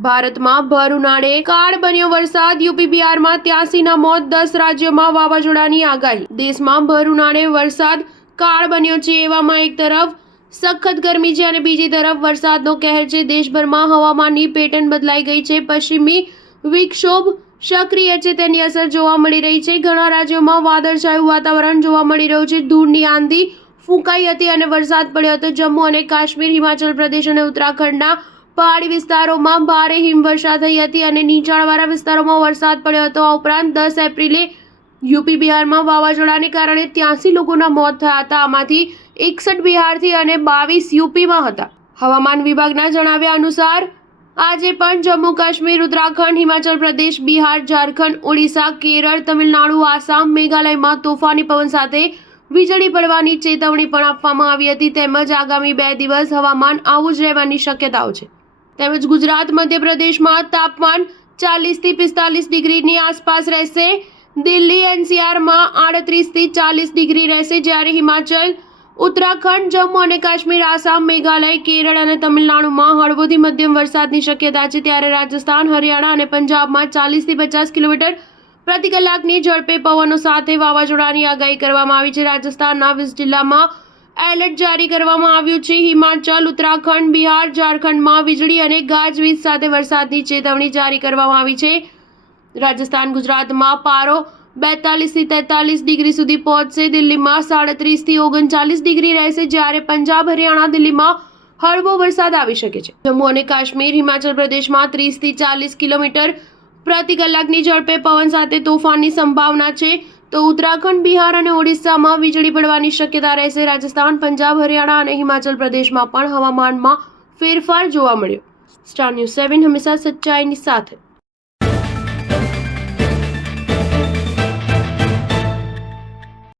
ભારતમાં ભર ઉનાળે કાળ બન્યો વરસાદ, યુપી બિહારમાં 83ના મોત, 10 રાજ્યોમાં વાવાઝોડાની આગાહી। દેશમાં ભર ઉનાળે વરસાદ કાળ બન્યો છે। એવામાં એક તરફ સખત ગરમી છે અને બીજી તરફ વરસાદનો કહેર છે। દેશભરમાં હવામાનની પેટર્ન બદલાઈ ગઈ છે। પશ્ચિમી વિક્ષોભ સક્રિય છે, તેની અસર જોવા મળી રહી છે। ઘણા રાજ્યોમાં વાદળછાયું વાતાવરણ જોવા મળી રહ્યું છે। ધૂળની આંધી ફૂંકાઈ હતી અને વરસાદ પડ્યો હતો। જમ્મુ અને કાશ્મીર, હિમાચલ પ્રદેશ અને ઉત્તરાખંડના પહાડી વિસ્તારોમાં ભારે હિમવર્ષા થઈ હતી અને નીચાણવાળા વિસ્તારોમાં વરસાદ પડ્યો હતો। આ ઉપરાંત 10 એપ્રિલે યુપી બિહારમાં વાવાઝોડાને કારણે 83 લોકોના મોત થયા હતા। આમાંથી 61 બિહારથી અને 22 યુપીમાં હતા। હવામાન વિભાગના જણાવ્યા અનુસાર આજે પણ જમ્મુ કાશ્મીર, ઉત્તરાખંડ, હિમાચલ પ્રદેશ, બિહાર, ઝારખંડ, ઓડિશા, કેરળ, તમિલનાડુ, આસામ, મેઘાલયમાં તોફાની પવન સાથે વીજળી પડવાની ચેતવણી પણ આપવામાં આવી હતી। તેમજ આગામી 2 દિવસ હવામાન આવું જ રહેવાની શક્યતાઓ છે। તેમજ ગુજરાત, મધ્યપ્રદેશમાં તાપમાન 40 થી 45 ડિગ્રીની આસપાસ રહેશે। દિલ્હી, એનસીઆરમાં 38 થી 40 ડિગ્રી રહેશે, જ્યારે હિમાચલ, ઉત્તરાખંડ, જમ્મુ અને કાશ્મીર, આસામ, મેઘાલય, કેરળ અને તમિલનાડુમાં હળવોથી મધ્યમ વરસાદની શક્યતા છે। ત્યારે રાજસ્થાન, હરિયાણા અને પંજાબમાં 40 થી 50 કિલોમીટર પ્રતિ કલાકની ઝડપે પવનો સાથે વાવાઝોડાની આગાહી કરવામાં આવી છે। રાજસ્થાનના 20 જિલ્લામાં એલર્ટ જારી કરવામાં આવ્યું છે। હિમાચલ, ઉત્તરાખંડ, બિહાર, ઝારખંડમાં વીજળી અને ગાજવીજ સાથે વરસાદની ચેતવણી જારી કરવામાં આવી છે। રાજસ્થાન, ગુજરાતમાં પારો 42 થી 43 ડિગ્રી સુધી પહોંચશે। દિલ્હીમાં 37 થી 39 ડિગ્રી રહેશે, જ્યારે પંજાબ, હરિયાણા, દિલ્હીમાં હળવો વરસાદ આવી શકે છે। જમ્મુ અને કાશ્મીર, હિમાચલ પ્રદેશમાં 30 થી 40 કિલોમીટર પ્રતિ કલાકની ઝડપે પવન સાથે તોફાનની સંભાવના છે, તો ઉત્તરાખંડ, બિહાર અને ઓડિશામાં વીજળી પડવાની શક્યતા રહેશે। રાજસ્થાન, પંજાબ, હરિયાણા અને હિમાચલ પ્રદેશમાં પણ હવામાનમાં ફેરફાર જોવા મળ્યો। સ્ટાર ન્યૂઝ 7 હંમેશા સચ્ચાઈની સાથે।